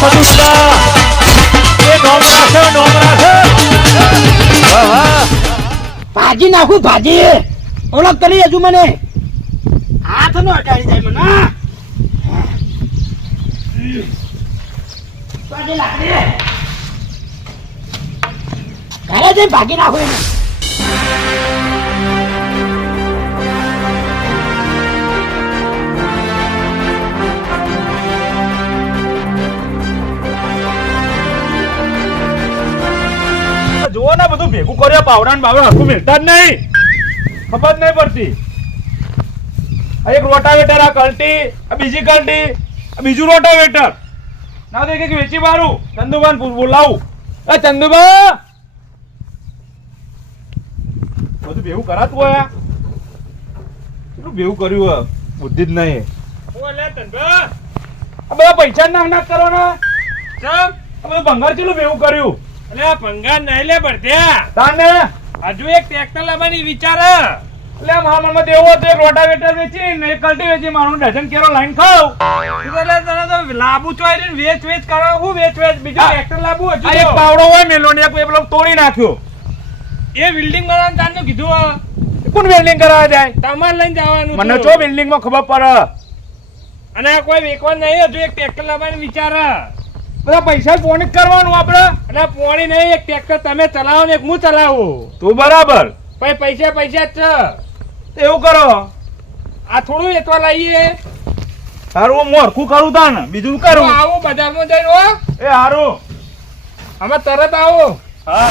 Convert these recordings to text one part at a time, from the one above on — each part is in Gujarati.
સદુષ્કા એ નોમરા છે વાહ વાહ ભાજી નાખું ભાજી ઓળખ કરી હજુ મને હાથ નો અટાડી જાય મને ભાજી લાકડી ઘરે જઈ ભાગી નાખું એને જુઓ ને બધું ભેગું કર્યો પાવડા ને બાવડા હરખું મિલતા જ નહીં ખબર જ નહીં પડતી એક રોટાવેટર આ કલ્ટી આ બીજી કલ્ટી આ બીજું રોટાવેટર ના તો એક વેચી મારું ચંદુબાન બોલાવું એ ચંદુબા બધું ભેગું કરાતું હોય કેટલું ભેગું કર્યું બુદ્ધિ જ નહીં આ બધા પૈસા નાખ નાખ કરવાના આ બધું ભંગાર કેટલું ભેગું કર્યું અલે ભંગાર નહીં લે ભરત્યા તાને હજુ એક ટ્રેક્ટર લાવવાની વિચાર એટલે મારા મનમાં તો એવું હતું એક રોટાવેટર વેચી ને એક કલ્ટી વેચી મારું ડઝન કેરો લાઈન ખાવ એટલે તને તો લાબુ ચોઈ ને વેચ વેચ કરો હું વેચ વેચ બીજું ટ્રેક્ટર લાબુ હજુ આ એક પાવડો હોય મેલો ને એક પેલો તોડી નાખ્યો એ બિલ્ડિંગ બનાવવાનું તારનું કીધું કોણ વેલ્ડિંગ કરાવવા જાય તમારે લઈને જવાનું મને જો બિલ્ડિંગ માં ખબર પડે અને કોઈ વેચવાનું નહીં હજુ એક ટ્રેક્ટર લાવવાની વિચાર બધા પૈસા પોણી કરવાનું આપડે એટલે પોણી નહીં એક ટ્રેક્ટર તમે ચલાવો ને એક હું ચલાવું તું બરાબર પછી પૈસા પૈસા જ છે એવું કરો આ થોડું વેચવા લાવીએ સારું હું હરખું કરું તા ને બીજું કરું આવું બજારમાં જઈને હો એ સારું અમે તરત આવો હા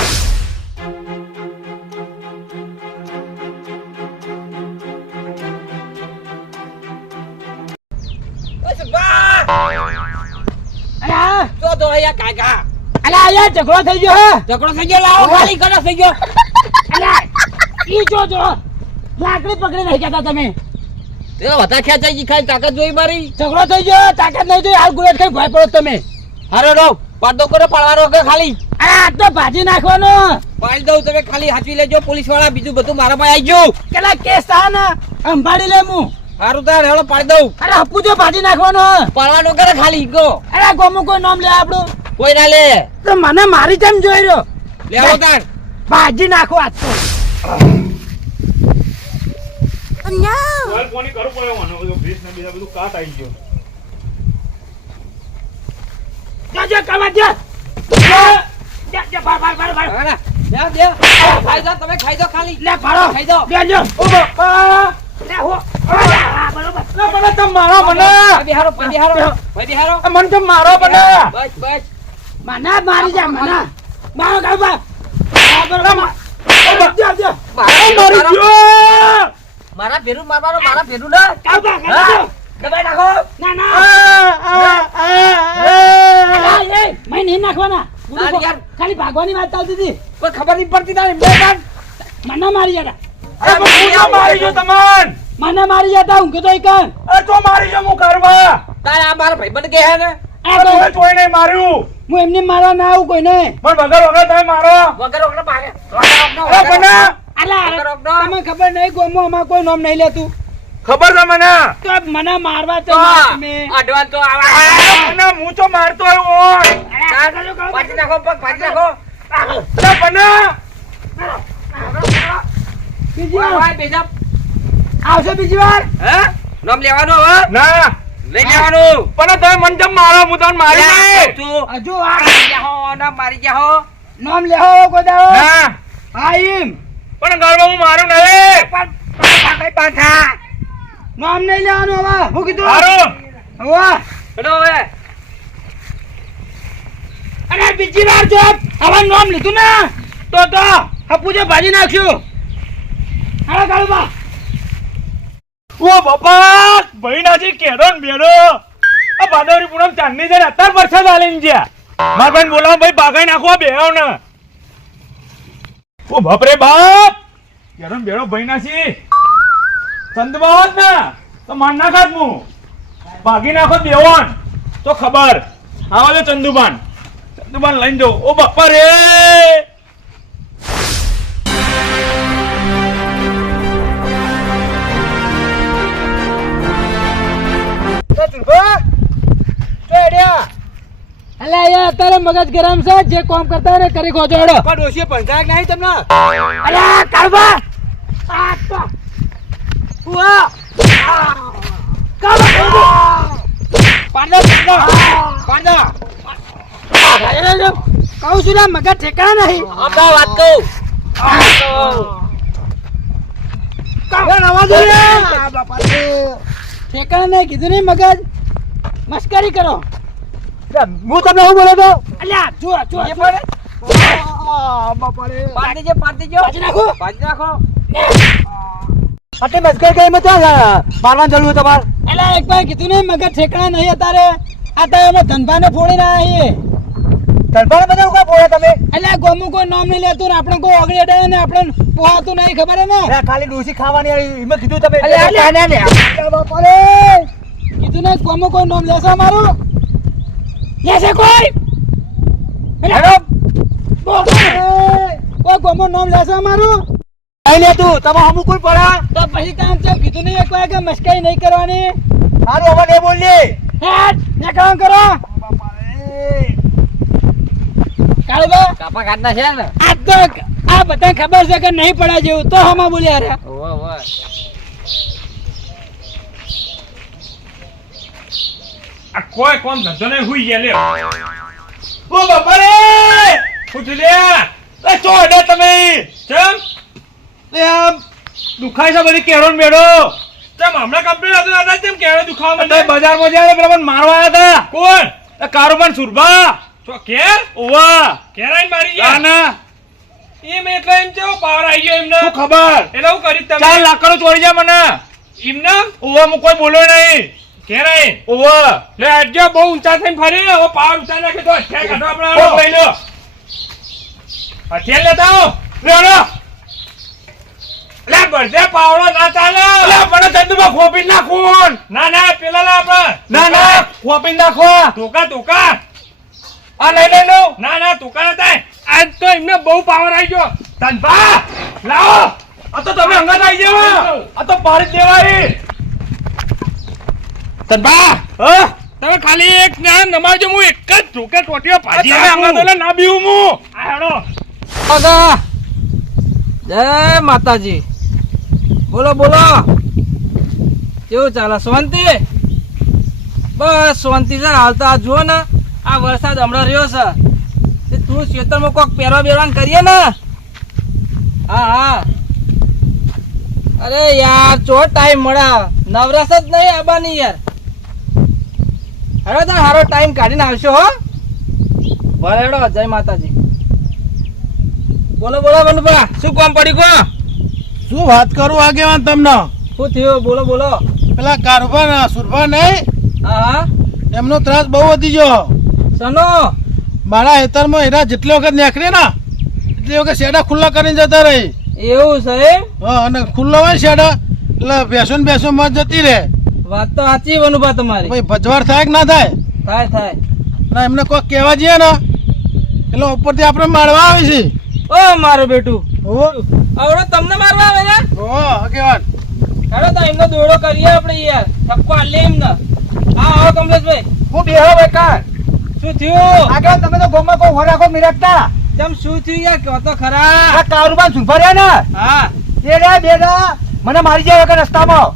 ઝઘડો થઈ ગયો ઝઘડો થઈ ગયો લાવો ખાલી કરો થઈ ગયો ઈ જો લાકડી પકડી રહી ગયા તમે તે વતા ખેંચાઈ ગઈ ખાલી તાકાત જોઈ મારી ઝઘડો થઈ ગયો તાકાત નહીં જોઈ હાલ ગુલેટ કઈ ભય પડો તમે હારો રો પાડો કરે પાડવાનો કે ખાલી આ તો ભાજી નાખવાનો પાડી દઉં તમે ખાલી હાચવી લેજો પોલીસ વાળા બીજું બધું મારા પાસે આવી ગયું કેટલા કેસ થા ને સંભાળી લે હું હારું તાર હેડો પાડી દઉં અરે હપુ જો ભાજી નાખવાનો પાડવાનો કરે ખાલી ગો અરે ગોમું કોઈ નામ લે આપણું કોઈ ના લે તો મને મારી જેમ જોઈ રહ્યો લેવો તાર ભાજી નાખો આજ તો કોલ કોની કરું પડે મને બધું બ્રિજ ને બીજા બધું કાટ આવી ગયો જા કવા જા બાર દે ખાઈ દો તમે ખાઈ દો ખાલી લે પાડો ખાઈ દો બેજો ઓ બાપા લે હો બરોબર મને તમ મારો મને બિહારો બિહારો મને તમ મારો મને બસ બસ મના મારી જા મના મારો કાબા બરોબર જા મારા ભેરું મારવાનો મારા ભેરું ના કાબા કાબા દબાઈ નાખો ના ના એ મેં નહીં નાખવાના ખાલી ભાગવાની વાત ચાલતી હતી કોઈ ખબર નહીં પડતી તારે બેટાન મને મારી જતા અરે હું મારી જો તમન મને મારી જતા હું કીધું એકન અરે તો મારી જો હું કરવા તારે આ મારા ભાઈબંધ કે હે ને આ તો કોઈ નહીં માર્યું હું એમને મારવા ના આવું કોઈને પણ વગર વગર તમે મારો વગર વગર ભાગે અરે બના અલા તમને ખબર નહીં ગોમો અમાર કોઈ નામ નહીં લેતું ખબર છે મને તો મને મારવા તો તમે અડવાન તો મને હું તો મારતો આવ્યો પાછી નાખો પગ પાછી નાખો અરે બના બીજી વાર ભાઈ બેજા આવશે બીજી વાર હે નામ લેવાનું હવે ના લઈ લેવાનું પણ તમે મને જમ મારો હું તમને મારી નહીં તું હજુ આ મારી જાહો ના મારી જાહો નામ લેહો ગોદાઓ ના હા એમ પણ ગરબા હું મારું નહીં પાછા પાછા નામ નહીં લેવાનું હવે હું કીધું મારું હવે હેડો હવે અરે બીજી વાર જો હવે નામ લીધું ને તો હપુજે ભાજી નાખ્યું હા ગાળબા ઓ બાપા ભાઈનાજી કેડો ને બેડો આ ભાદરવી પૂનમ ચાંદની જઈને અત્યારે વરસાદ આલીને ગયા મારા ભાઈને બોલાવો ભાઈ બાગાઈ નાખો બેહો ને ઓ બાપ રે બાપ કેડો ને બેડો ભાઈનાજી ચંદબાવત ને તો માર નાખાત હું ભાગી નાખો દેવન તો ખબર આવો જો ચંદુબાન લઈને જાઓ ઓ બાપા રે અલે યાર અત્યારે મગજ ગરમ છે જે કામ કરતા હોય ને કરી ખોજો હેડો પણ ડોશીએ ભણતા કે નહીં તમને અલે કાળબા આ તો ઉઆ કાળબા પાડો કહું છું ને મગજ ઠેકાણા નહીં આપા વાત કહું ઠેકાણા નહીં કીધું નહીં મગજ મસ્કરી કરો હું તમને શું બોલો તો અલ્યા જો પાડી દેજો પાછી નાખો પાડી નાખો આટલી મસ્કર કઈ માં મારવાની જરૂર તમારે અલ્યા એક ભાઈ કીધું નહીં મગજ ઠેકાણા નહીં અત્યારે આ તો અમે ધનભાને ફોડી રહ્યા છીએ ધનભાને બધા ઉકા બોલો તમે અલ્યા ગોમુ કોઈ નામ નહીં લેતું ને આપણે કોઈ ઓગળી અડાય ને આપણે પોહાતું નહીં ખબર હે ને ખાલી ડોસી ખાવાની એમાં કીધું તમે કીધું ને ગોમુ કોઈ નામ લેશે અમારું લેશે કોઈ કોઈ ગોમુ નામ લેશે અમારું નહીં લે તું તમે હમું કોઈ પડા તો પછી કામ છે કીધું નહીં એક વાર કે મસ્કરી નહીં કરવાની સારું હવે નહીં બોલીએ હેડ ને કામ કરો કાળબા કાપા કાઢના છે ને આ તો આ બધા ખબર છે કે નહીં પડે જેવું તો હમા બોલ્યા રે આ કોઈ કોમ ધંધો નહીં હુઈ ગયા લે ઓ બાપા રે ઉઠ લે એ ચોડે તમે ચમ લે આમ દુખાય છે બધી કેરો ને બેડો ચમ હમણાં કમ્પ્લીટ હતું આના ચમ કેરો દુખાવા મને બજારમાં જાય પેલા મને મારવા આવ્યા હતા કોણ એ કારોબાન સુરભા તો કેર ઓવા કેરાઈ મારી ગયા ના એમ એટલે એમ કેવો પાવર આવી ગયો એમને શું ખબર એટલે હું કરી તમે 4 લાખ ચોરી જાય મને એમને ઓવા હું કોઈ બોલ્યો નહીં કેરાઈ ઓવા લે આજે બહુ ઊંચા થઈને ફરી હવે પાવર ઊંચા નાખે તો અઠ્યા કાઢો આપણે લઈ લો અઠ્યા લેતા આવો લે લે બળદે પાવડો ના ચાલે લે મને ચંદુમાં ખોપી નાખો ના ના પેલા લા આપણે ના ખોપી નાખો ટોકા આ લઈ લો ના ટોકા ના થાય આજ તો એમને બહુ પાવર આવી ગયો તનભા લાવો આ તો તમે અંગત આવી જાવ આ તો પાડી દેવાય તનભા તમે ખાલી એક ના નમાજો હું એક જ ટોકે ટોટીઓ ભાજી તમે અંગત એટલે ના બીવું હું આ હેડો કાકા જય માતાજી બોલો કેવું ચાલે શાંતિ બસ શાંતિ છે હાલ તો આ જુઓ ને આ વરસાદ હમણાં રહ્યો છે તે તું ખેતરમાં કોક પહેરવા બેરવાન કરીએ ને હા અરે યાર ચો ટાઈમ મળ્યા નવરાશ જ નહીં આબાની યાર હવે તો સારો ટાઈમ કાઢીને આવશો હો ભલે હેડો જય માતાજી બોલો બનુભા શું કામ પડ્યું કો શું વાત કરું આગેવાન તમને શું થયું બોલો પેલા કારોબાર સુરભા નહીં હા એમનો ત્રાસ બહુ વધી ગયો સનો મારા હેતરમાં એના જેટલી વખત નીકળે ને એટલી વખત શેડા ખુલ્લા કરીને જતા રહી એવું છે એમ? હા અને ખુલ્લો હોય શેડા એટલે બેસો માં જતી રહે વાત તો સાચી બનુભા તમારી ભાઈ ભજવાર થાય કે ના થાય થાય ના એમને કોઈ કહેવા જઈએ ને એટલે ઉપરથી આપણે મારવા આવે છે ઓ મારું બેટું હોવો આવડો તમને મારવા આવે ને આગેવાન હેડો તો એમનો દોડો કરીએ આપણે યાર ઠપકો આલે એમને હા આવો કમલેશભાઈ હું બેહો બેકાર શું થયું આગળ તમે તો ગોમાં કોઈ હોરાકો મિરકતા કેમ શું થયું યાર કહો તો ખરા આ કારુબાન સુભા રહ્યા ને હા બેડા મને મારી જાય વગર રસ્તામાં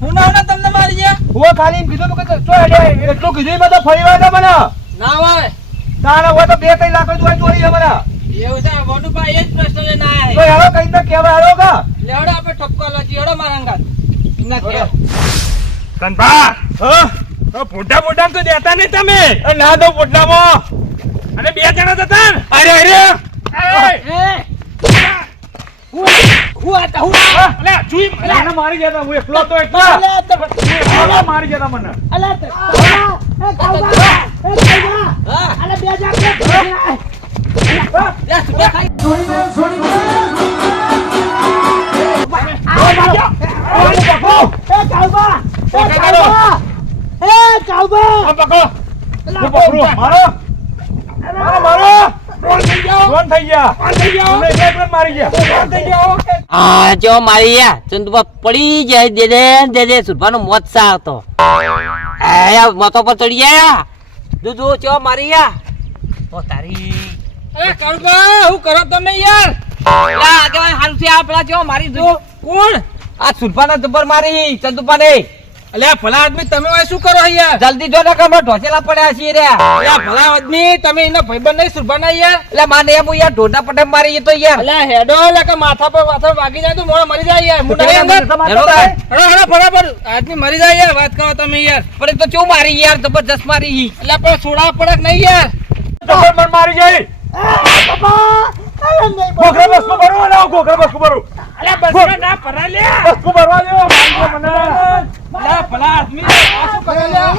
હું ના તમને મારી ગયા હું ખાલી એમ કીધું કે ચો હેડે એટલું કીધું મેં તો ફરી વાર મને ના હોય તારા હોય તો 2-3 લાખ રૂપિયા ચોરી છે મને એવું છે બનુભા એ જ પ્રશ્ન લઈને તો આયા હેડો કઈ તો કહેવા હેડો કા લેવડો આપણે ઠપકો લાજી હેડો મારા અંગાત ના કે તનભા પોટા તો દેતા નહીં તમે ના દો પોટલામાં અને 2 જણા હતા ને અરે અલે ચુઈ મને મારી ગયા હું એકલો તો એકલો મારી ગયા મને હા જો મારી યા ચંદુબા પડી જાય દે દે સુરભાનો મોત સા હતો મોતો પર ચડી ગયા દૂધો ચો મારી યા ઓ તારી અરે કાળુભા હું કરો તમે યાર લા આગેવાન હારું છે આ પેલા ચો મારી દૂધો કોણ આ સુરપાના જબર મારી ચંદુપાને અલ્યા ભલા આદમી તમે હવે શું કરો યાર જલ્દી જો ને કમર ઢોચેલા પડ્યા છીએ રે અલ્યા ભલા આદમી તમે એના ભાઈબંધ નહીં સુરભાના યાર એટલે માને એમ યાર ઢોડા પટે મારી તો યાર અલ્યા હેડો લે કે માથા પર વાગી જાય તો મોણા મરી જાય યાર મુંડા અંદર હેડો તાય. હડો હડો બરાબર આદમી મરી જાય યાર વાત કરો તમે યાર પણ એ તો ચો મારી યાર જબરજસ્ત મારી અલ્યા પણ છોડા પડક નહીં યાર જબર મન મારી જાય ગોખરા બસકો ભરો ના ગોખરા બસકો ભરો અલ્યા બસ ના પરા લે બસકો ભરવા દો મારી દો મને અલ્યા ભલા આદમી આ શું કરે લ્યા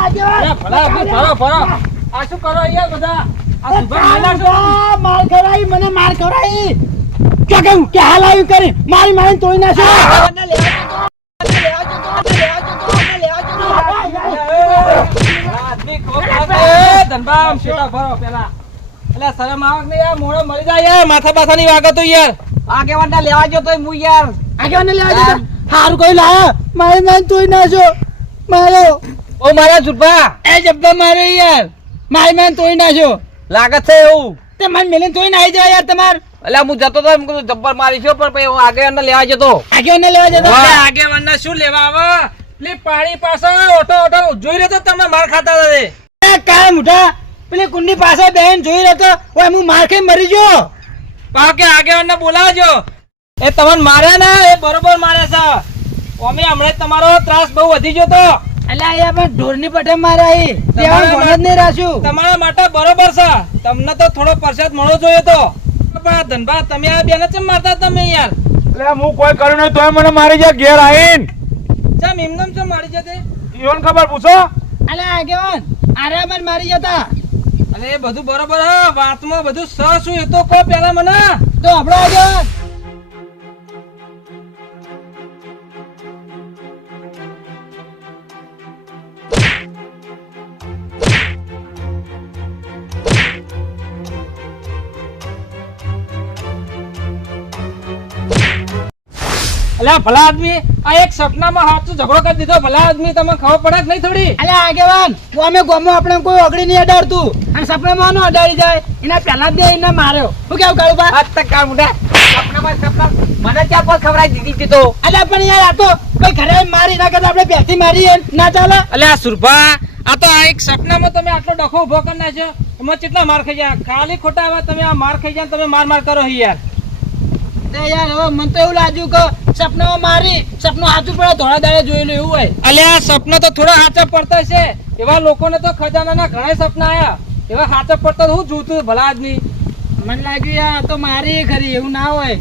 અલ્યા ભલા આદમી ભરો ભરો આ શું કરો યાર બધા આ સુભા મેલા છો માર ખવડાવી મને માર ખવડાવી ક્યાં કહ્યું કે હાલ આવ્યું કરી મારી મારી તોડી નાખો આદમી કોક લાગે ધનબામ શેટા ભરો પેલા અલ્યા શરમ આવક ને યાર મોળો મરી જાય યાર માથા બાથાની વાગે તો યાર આગેવાન ના લેવા જો તોય હું યાર આગળ લેવા જતા હારું કોઈ લાયા મારી મારી તોડી નાખો મારો ઓ મારા સુરપા એ જબ્બા મારે યાર મારી મારી તોડી નાખો લાગત છે એવું તે મને મેલીને તોડી નાખી દેવા યાર તમાર એટલે હું જતો તો એમ કીધું જબ્બર મારી છો પણ પછી હું આગેવાન ને લેવા જતો આગળ લેવા જતા અલ્યા આગેવાનના શું લેવા આવે લે પાણી પાછળ ઓટો ઓટો જોઈ રહ્યો તો તમે માર ખાતા હતા એ કાય મુઠા પેલી કુંડી પાસે બેન જોઈ રહ્યો તો ઓય હું માર ખાઈ મરી ગયો પાવ કે આગેવાનને બોલાવજો એ તમને મારે ને એ બરોબર મારે છે અમે હમણાં તમારો ત્રાસ બહુ વધી ગયો તો અલ્યા યાર પણ ઢોરની પઠે મારા ઈ તેવા ગોળ જ નહીં રાખ્યું તમારા માટે બરોબર છે તમને તો થોડો પ્રસાદ મળવો જોઈએ તો પણ ધનભા તમે આ બેને ચમ મારતા તમે યાર એટલે હું કોઈ કર્યું નહીં તોય મને મારી જાય ઘેર આવીને ચમ એમનેમ ચમ મારી જતે ઈવન ખબર પૂછો અલ્યા આગેવાન આરામર મારી જતા અને એ બધું બરોબર હા વાતમાં બધું સ શું એ તો કહો પેલા મને તો આપણો આગેવાન અલ્યા ભલા આદમી આ એક સપનામાં હાથું ઝઘડો કરી દીધો ભલા આદમી તમને ખબર પડે કે નહીં થોડી અલ્યા આગેવાન ગોમો આપણે કોઈ ઓગળી નહીં અડાડતું અને સપનામાં નો અડાડી જાય એના પહેલા જ એને માર્યો શું કેવું કાળુબા આજ તક કાળ મુંડા સપના મને ક્યાં પર ખવડાવી દીધી હતી તો અલ્યા પણ યાર આ તો કોઈ ઘરે મારી ના કરતા આપણે બેથી મારીએ ના ચાલે અલ્યા સુરભા આ તો આ એક સપનામાં તમે આટલો ડખો ઉભો કરી નાખ્યો એમાં કેટલા માર ખાઈ જાય ખાલી ખોટા આવા તમે આ માર ખાઈ જાય ને તમે માર કરો યાર તે યાર હવે મને તો એવું લાગ્યું કે સપનામાં મારી સપનું સાચું પડે થોડા દાડે જોયેલું એવું હોય અલ્યા સપના તો થોડા સાચા પડતા છે એવા લોકોને તો ખજાનાના ઘણા સપના આયા એવા સાચા પડતા તો હું જોતું ભલા આદમી મને લાગ્યું યાર આ તો મારી ખરી એવું ના હોય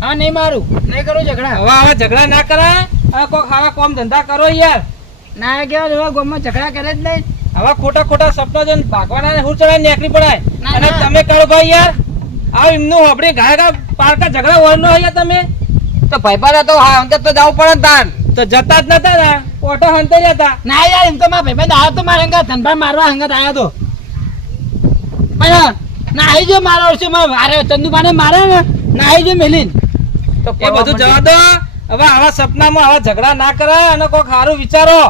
હા નહીં મારું નહીં કરું ઝઘડા હવે ઝઘડા ના કરા હવે કોક હાવા કોમ ધંધા કરો યાર ના કહેવાય હવે ગામમાં ઝઘડા કરે જ નહીં હવે ખોટા ખોટા સપના જોઈને ભાગવાના હું ચડાય નીકળી પડાય ના, અને ના. તમે કરો ભાઈ યાર આવ એમનું આપડે ઘા પારકા ઝઘડા વરનો અહીંયા તમે તો ભાઈબંધ તો હા અંતે તો જવું પડે ને તાન તો જતા જ નતા ને ઓટો હંતે જતા ના યાર એમ તો મારા ભાઈબંધ આવ્યો તો મારા હંગાત ધનભાઈ મારવા હંગાત આવ્યો તો પણ ના આવી જો મારા વર્ષે મારે ચંદુભાને મારે ને ના આવી જો મેલીન તો એ બધું જવા દો હવે આવા સપનામાં આવા ઝઘડા ના કરાય અને કોઈક સારું વિચારો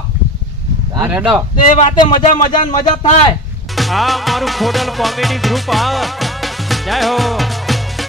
રેડો તો એ વાતે મજા થાય આ મારું ખોડલ કોમેડી ગ્રુપ આ જય હો